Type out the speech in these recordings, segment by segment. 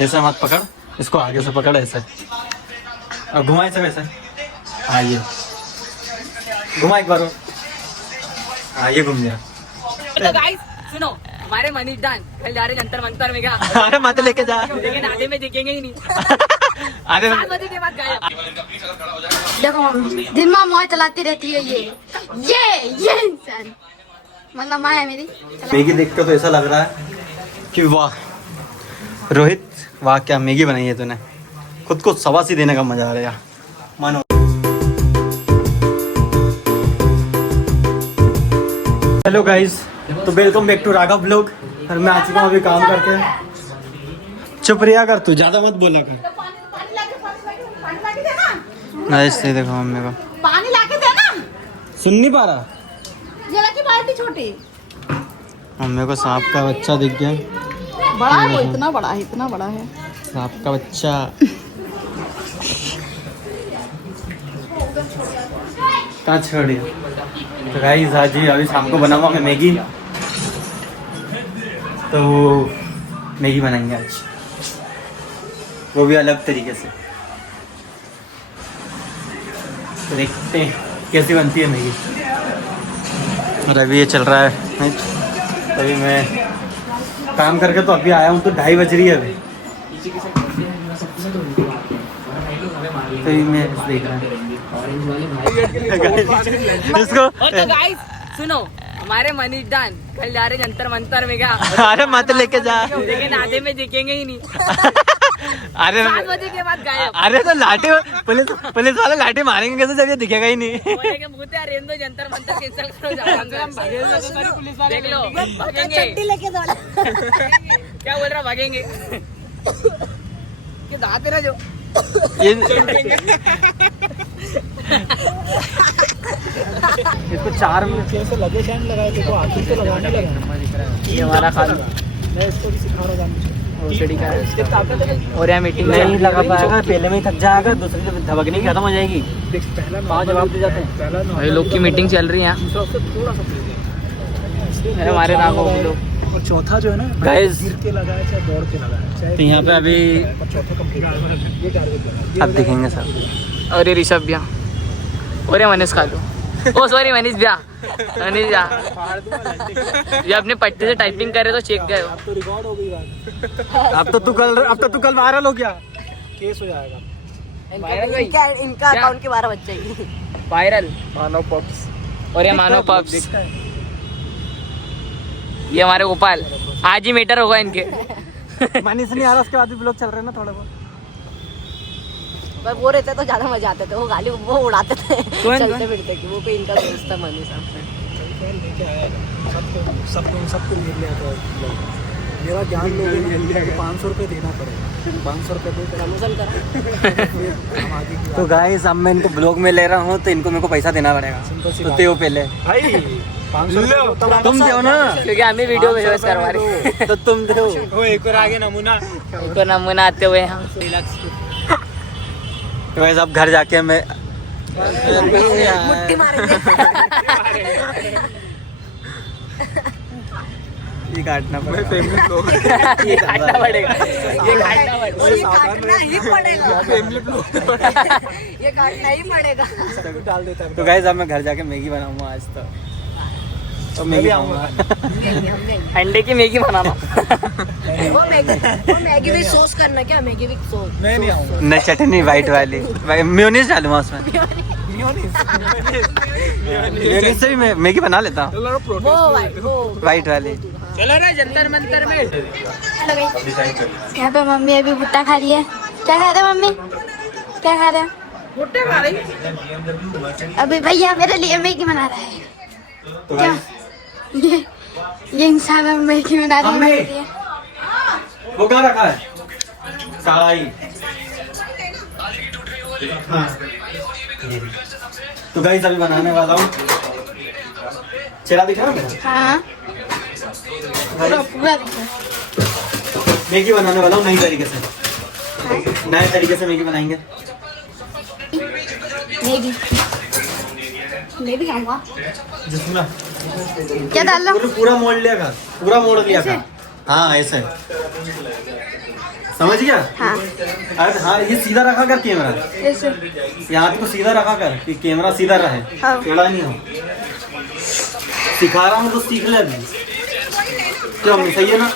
ऐसे मत पकड़, इसको आगे से पकड़ ऐसे और घुमा ऐसे वैसे। हाँ ये घुमा एक बार और। हाँ ये घूम गया। तो गाइस सुनो, हमारे मनीष दान कल जा रहे जंतर मंतर में। क्या अरे मत लेके जा, लेकिन आधे में दिखेंगे ही नहीं। आधे 7 बजे के बाद गायब। देखो मम्मी दिन में मोबाइल चलाती रहती है ये इंसान मतलब माँ है मेरी। मैगी देख के तो ऐसा लग रहा है कि वाह रोहित, वाह क्या मैगी बनाई है तूने। खुद को शाबाशी देने का मजा आ रहा है मानो। हेलो गाइस, तो welcome back to Raghav blog. और मैं आ चुका हूँ अभी काम करके। चुप रिया कर तू, ज्यादा मत बोला कर। ऐसे देखो मम्मी को पानी लाके देना। सुन नहीं पा रहा। ये रखी बाल्टी छोटी। मम्मी को सांप का बच्चा दिख गया। बड़ा है वो, इतना बड़ा है, इतना बड़ा है सांप का बच्चा। कहाँ छोड़ दिया। तो गाइस आज ही अभी शाम को बनाऊंगा मैं मैगी। तो मैगी बनाएंगे आज, वो भी अलग तरीके से। तो देखते हैं कैसी बनती है मैगी। और अभी ये चल रहा है, अभी मैं काम करके तो अभी आया हूँ तो 2:30 बज रही है अभी। तो मैं देख रहा हूँ इसको। तो गाइस सुनो, हमारे मनीष दान कल जा रहे जंतर मंतर में। क्या अरे मत लेके जा, लेकिन आधे में दिखेंगे ही नहीं। अरे 7 बजे के बाद गायब। अरे तो लाठी पुलिस वाले लाठी मारेंगे कैसे जब ये दिखेगा ही नहीं। बोले के मुंह ते रेंदो जंतर मंतर कैंसिल करो जा। देख लो भागेंगे। लेके दौड़ा। क्या बोल रहा, भागेंगे कि दांत है ना जो ये इसको 4 मिनट से लगे शैन लगाए थे, तो आखिर से लगाने लगा। ये हमारा खाली मैं इसको भी सिखा रहा हूँ। और यहाँ मीटिंग नहीं लगा पाएगा, पहले में ही थक जाएगा, दूसरी जब धबकनी खत्म हो जाएगी। पाँच जवाब दे जाते हैं। भाई लोग की मीटिंग चल रही है हमारे नाम हो लोग। और चौथा जो है ना, गाइस गिर के लगाया चाहे दौड़ के लगाया, चाहे तो यहाँ पे अभी चौथा कंप्लीट ये टारगेट लगा। अब दिखेंगे सब। और ये ऋषभ भैया और ये मनीष कालू। ओ सॉरी मनीष भैया, मनीष भैया ये अपने पट्टे से टाइपिंग करे तो चेक गए। तो रिकॉर्ड हो गई बात, अब तो तू कल वायरल हो गया। केस हो जाएगा। वायरल भाई, इनका अकाउंट के 12 बज जाएगी। वायरल। मानव पॉप्स और ये मानव पब्स, ये हमारे गोपाल। आज ही मीटर होगा इनके। मनीष नहीं आ रहा, उसके बाद भी ब्लॉग चल रहे हैं ना थोड़े बहुत। पर वो रहते तो ज्यादा मजा आते थे, वो गाली वो उड़ाते थे कौन? चलते फिरते कि वो कोई इनका दोस्त था मनीष। लेके आया सबको ले लिया था। मेरा ज्ञान लोगे 500 रुपये देना पड़ेगा। 500 रुपये दे प्रमोशन करा। हम आगे की तो गाइस अब मैं इनको ब्लॉग में ले रहा हूँ तो इनको मेरे को पैसा देना पड़ेगा। सिंपल सी तो बात। ते वो पहले भाई 500 तुम दो ना, क्योंकि हमें वीडियो में यूज करवा रहे तो तुम दो। वो एक और आगे नमूना। तो नमूना आते हुए हम तो वैसे अब घर जाके मैं मुट्ठी मारेंगे। ये काटना पड़ेगा। ये काटना पड़ेगा, ये काटना पड़ेगा। ये काटना ही पड़ेगा। ये काटना ही पड़ेगा। डाल देता है। तो गाइस अब मैं घर जाके मैगी बनाऊंगा आज तो मैगी आऊंगा। अंडे की मैगी बनाना। वो मैगी भी सॉस करना। क्या मैगी भी सॉस? मैं नहीं आऊँगा। न चटनी वाइट वाली, मेयोनीज डालूंगा उसमें। मेयोनीज से भी मैं मैगी बना लेता हूँ, वो वाइट वाली। चलो ना जंतर मंतर में। यहाँ पे मम्मी अभी भुट्टा खा रही है। क्या खा रहे मम्मी? क्या खा रहे हैं? भुट्टे खा रही। अभी भैया मेरे लिए मैगी बना रहा है। तो क्या? ये इंसान अब मैगी बना रहा है मेरे लिए। वो कहाँ रखा है? कढ़ाई। हाँ। तो गाइस अभी बनाने वाला हूँ। चेहरा दिख रहा है मेरा? हाँ पूरा पूरा मैगी बनाने वाला हूँ नई तरीके से। नए तरीके से मैगी बनाएंगे। मैगी मैं भी खाऊंगा। जिसमें क्या डाल लो? पूरा मोड़ लिया का, पूरा मोड़ लिया का। हाँ ऐसे समझ गया? हाँ अरे हाँ, ये सीधा रखा कर कैमरा, ऐसे यहाँ को सीधा रखा कर कि कैमरा सीधा रहे, हाँ। टेढ़ा नहीं हो। सिखा रहा हूँ तो सीख ले अभी। क्यों मम्मी, सही है ना?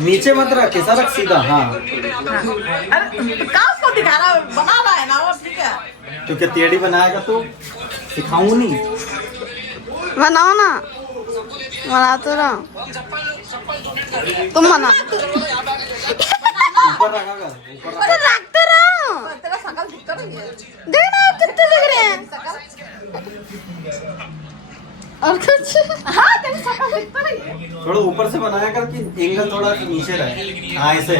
नीचे मत रख, ऐसा रख सीधा। हाँ विकास को दिखा रहा बना रहा है ना वो, ठीक है। तो क्या टेढ़ी बनाएगा तो सिखाऊं नहीं? बनाओ ना, बना तो रहा तुम बना ऊपर रखा कर, ऊपर अरे रखते रहो। तेरा शकल दिखता नहीं है। देखना आप कितने लग रहे हैं। और कुछ हाँ तेरी शकल दिखता नहीं है। थोड़ा ऊपर से बनाया कर कि एंगल थोड़ा नीचे रहे। हाँ ऐसे,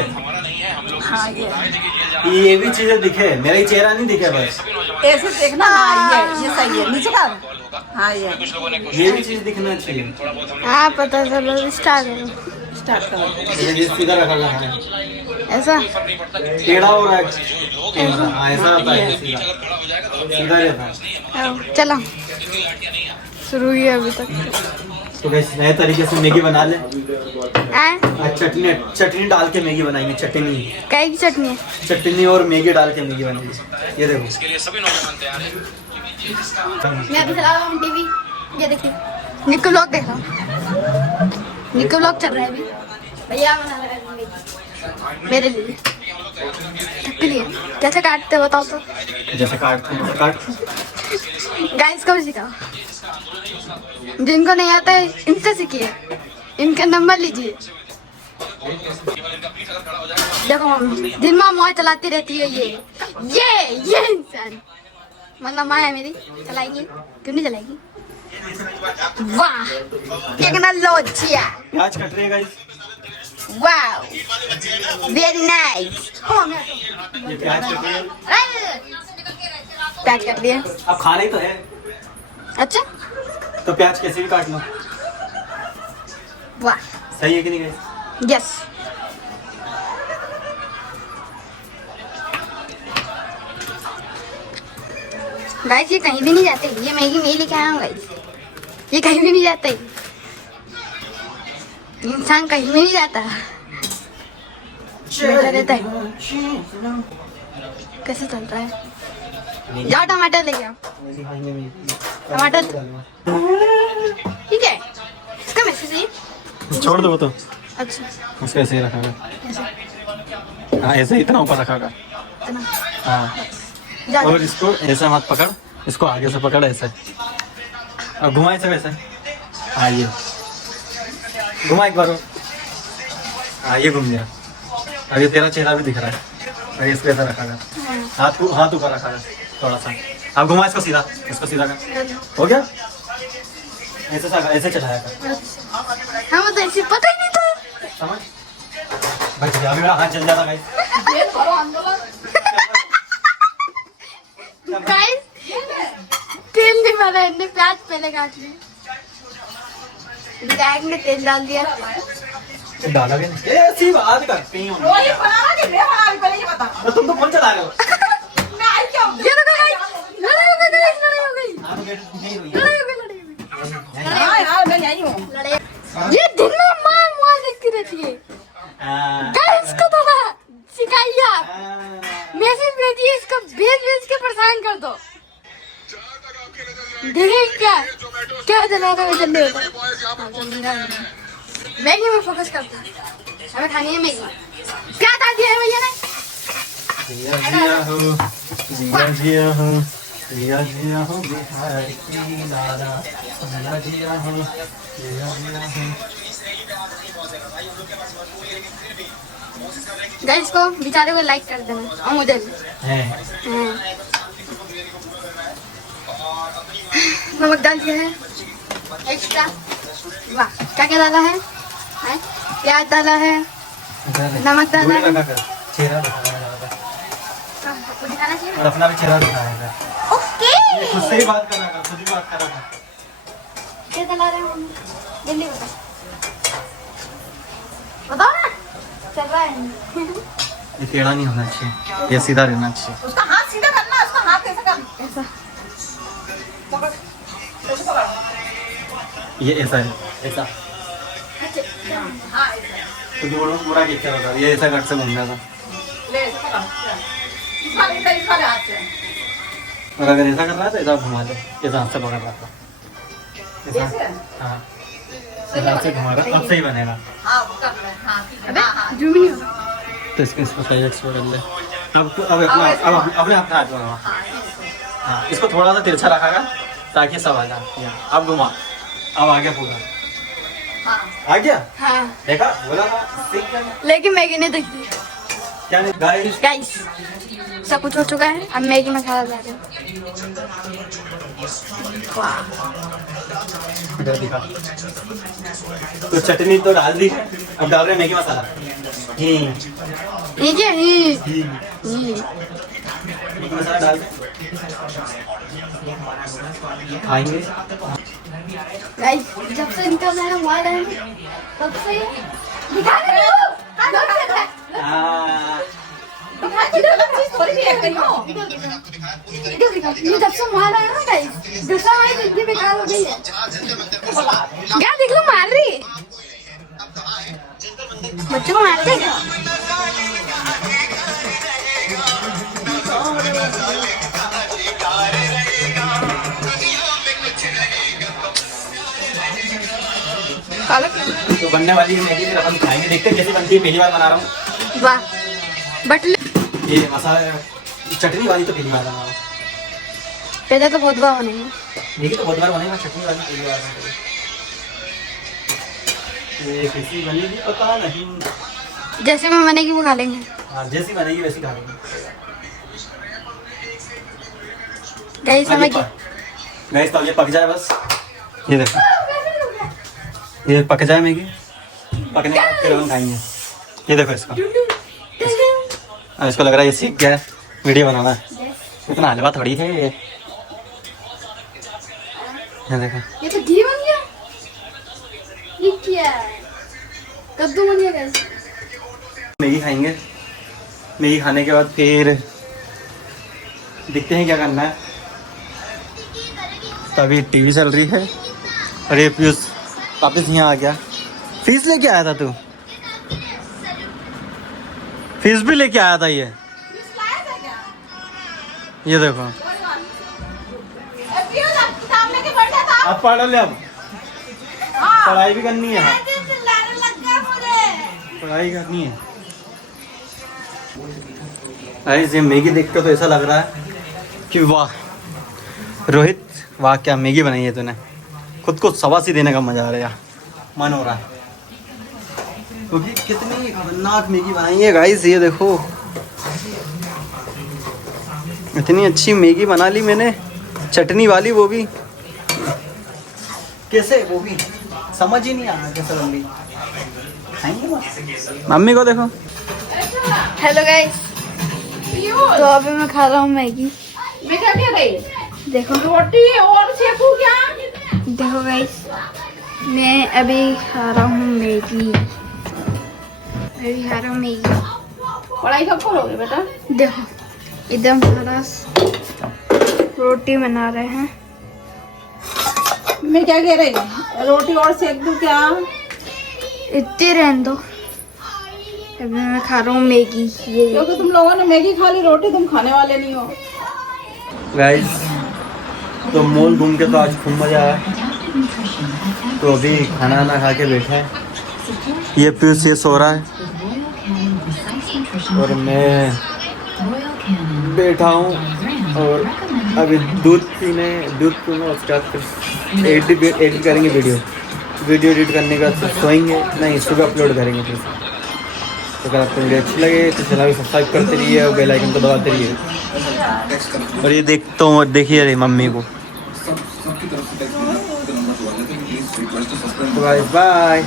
हाँ ये भी चीजें दिखे, मेरा ही चेहरा नहीं दिखे बस। ऐसे देखना। हाँ ये सही है, नीचे का। हाँ ये भी चीज दिखना चाहिए। हाँ पता चलो, स्टार्ट करो। स्टार्ट करो। ये सीधा रखा गया है, ऐसा टेढ़ा हो रहा है कैमरा। हाँ ऐसा आता है, सीधा सीधा रहता है। आओ, चलो शुरू ही है अभी तक। तो वैसे नए तरीके से मैगी बना ले। आए आज चटनी चटनी डाल के मैगी बनाएंगे। चटनी, कई की चटनी है? चटनी और मैगी डाल के मैगी बनाएंगे। ये देखो, मैं अभी चला रहा हूँ टीवी। ये देखिए, निक्को व्लॉग देख रहा हूँ। निक्को व्लॉग चल रहा है अभी। भैया बना रहा है मैगी मेरे लिए, सबके लिए। कैसे काटते हो बताओ तो। जैसे काटते हैं काट। गाइस को भी सिखाओ, जिनको नहीं आता है इनसे सीखिए, इनका नंबर लीजिए। देखो मम्मी दिन में मोबाइल चलाती रहती है। ये इंसान मतलब माँ है मेरी, चलाएंगी क्यों नहीं चलाएगी? वाह टेक्नोलॉजी, प्याज कट रही है गाइस। वाह वेरी नाइस। ये प्याज कट रही है। प्याज काट दिया। अब खाना ही तो है, अच्छा तो प्याज कैसे भी काट लो। वाह सही है कि नहीं गाइस? यस। गाइस ये कहीं भी नहीं जाते, ये मैगी मैं ही लेके आया हूँ गाइस। ये कहीं भी नहीं जाते, इंसान कहीं भी नहीं जाता, बैठा रहता है। कैसे चल रहा है? जाओ टमाटर लेके आओ। टमाटर ठीक है, इसका मैसेज है। छोड़ दो वो तो, अच्छा उसको ऐसे ही रखा गया। ऐसे हाँ ऐसे ही इतना ऊपर रखा गया। इतना हाँ, जा और इसको ऐसे मत पकड़, इसको आगे से पकड़ ऐसे, और घुमा ऐसे वैसे। हाँ ये घुमा एक बार और। हाँ ये घूम गया। अब ये तेरा चेहरा भी दिख रहा है। और इसको ऐसा रखा गया, हाथ ऊपर रखा गया थोड़ा सा। अब घुमा इसको सीधा, इसको सीधा कर। हो गया? ऐसे चलाया कर। हाँ तो ऐसे पता ही नहीं था। समझ बच गया। अभी मेरा हाथ जल जाता गाइस। गाइस तेल नहीं मारा, इनने प्याज पहले काट ली। विधायक ने तेल डाल दिया। डाला भी नहीं। ऐसी बात करते हैं वो ये बनाना कि मैं बना रही पहले ये बता। तो तुम तो फोन चला रहे हो। मैं आई क्यों? ये देखो गाइस, लड़ाई हो गई गाइस, लड़ाई हो गई, हाँ, तो फिर नहीं हुई। लड़ाई हो गई, लड़ाई हो गई। हाँ यार मैं आई हूँ। ये दिन में माँ मोबाइल देखती रहती है। गाइस को थोड़ा सिखाइए आप, मैसेज भेजिए, इसको भेज के परेशान कर दो। देखिए क्या चला रहा है, जल्दी होगा। मैगी में फोकस करते हैं, हमें खानी है मैगी। क्या डाल दिया है भैया ने? जिया हो बिहार की लाला, जिया हो। गाइस को बेचारे को लाइक कर देना और मुझे भी। नमक डाल दिया है एक्स्ट्रा। वाह क्या क्या डाला है? प्याज डाला है, नमक डाला है। चेहरा दिखाया आपको दिखाना चाहिए। और अपना भी चेहरा दिखाया। ओके खुद से ही बात करना कर, खुद ही बात करा कर। क्या डाला रहे हैं? जल्दी बताओ ना, चल रहा है। ये टेढ़ा नहीं होना चाहिए, ये सीधा रहना चाहिए। उसका हाथ सीधा करना, उसका हाथ कैसे करना? ऐसा पकड़, कैसे पकड़? ये ऐसा है, ऐसा। हाँ ऐसा। तो दोनों पूरा कितना होता है, ये ऐसा कट से घूमना था। और अगर ऐसा कर रहा था ऐसा घुमा दे, ऐसा हाथ से पकड़ रहा था ऐसा, हाँ ऐसा से घुमा रहा, अब सही बनेगा। जो भी हो। तो इसको सही एक्सप्लोर कर ले। अब अपने हाथ में हाँ, इसको थोड़ा सा तिरछा रखागा ताकि सब आ जाए। अब घुमा, अब आ गया पूरा, आ गया। हाँ देखा, बोला था सीख गया। लेकिन मैगी नहीं दिखती। क्या नहीं गाइस, गाइस सब कुछ हो चुका है, अब मैगी मसाला डाल दो। वाह इधर दिखा। तो चटनी तो डाल दी, अब डाल रहे हैं मैगी मसाला। ये क्या है? मैगी मसाला डाल दे, खाएंगे। गाइस जब से इनका मेरा मोबाइल है तब से दिखा दे लो। हाँ, ये जब से मोबाइल आया ना गाइस, जैसा हमारी जिंदगी बेकार हो गई है। क्या देख लो, मार रही है बच्चों को, मारते क्या? तो बनने वाली मैगी फिर अपन खाएंगे, देखते हैं कैसी बनती है। पहली बार बना रहा हूँ। वाह बट ये मसाला चटनी वाली तो पहली बार बना रहा हूँ। पहले तो बहुत बार बनेगी। मैगी तो बहुत बार बनेगा, चटनी वाली पहली बार बनेगी। ये कैसी बनेगी पता नहीं। जैसे में बनेगी वो खा लेंगे। हाँ, जैसी बनेगी वैसी खा लेंगे। गाइस हमें गाइस तो ये पक जाए बस, ये देखो ये पक जाए मैगी, पकने के बाद फिर हम खाएंगे। ये देखो इसको, अब इसको लग रहा है ये सीख गया है वीडियो बनाना। इतना हलवा थोड़ी है ये देखो। ये तो घी बन गया। ये क्या है? कद्दू बन गया गाइस। मैगी खाएंगे, मैगी खाने के बाद फिर देखते हैं क्या करना है। तभी टीवी चल रही है और ये पीयूष वापिस यहाँ आ गया। फीस लेके आया था तू? फीस भी लेके आया था ये देखो। अब पढ़ ले, अब पढ़ाई भी करनी है, पढ़ाई करनी है। अरे ये मैगी देखकर तो ऐसा लग रहा है कि वाह रोहित, वाह क्या मैगी बनाई है तूने। खुद को शाबाशी देने का मजा आ रहा है, मन हो रहा है क्योंकि कितनी खतरनाक मैगी बनाई है गाइस। ये देखो इतनी अच्छी मैगी बना ली मैंने, चटनी वाली, वो भी कैसे, वो भी समझ ही नहीं आ रहा कैसे बन गई। मम्मी को देखो। हेलो गाइस, तो अभी मैं खा रहा हूँ मैगी। देखो रोटी और सेकू क्या? देखो गाइस, मैं अभी खा रहा हूँ मैगी। अभी खा रहा हूँ मैगी। पढ़ाई कब करोगे बेटा? देखो एकदम खलास रोटी बना रहे हैं। मैं क्या कह रही हूँ, रोटी और सेक दूँ क्या? इतने रहने दो, अभी मैं खा रहा हूँ मैगी। ये क्योंकि तुम लोगों ने मैगी खा ली, रोटी तुम खाने वाले नहीं हो। गाइस तो मॉल घूम के तो आज खूब मजा आया। तो अभी खाना वाना खा के बैठे हैं। ये पीयूष ये सो रहा है और मैं बैठा हूँ और अभी दूध पीना और स्टार्ट कर एडिट करेंगे वीडियो एडिट करने का बाद सोएंगे, नहीं सुबह अपलोड करेंगे फिर। तो अगर आपको वीडियो अच्छी लगे तो चैनल को सब्सक्राइब करते रहिए और बेल आइकन को दबाते रहिए। और ये देखिए रे मम्मी को। तो बाय बाय।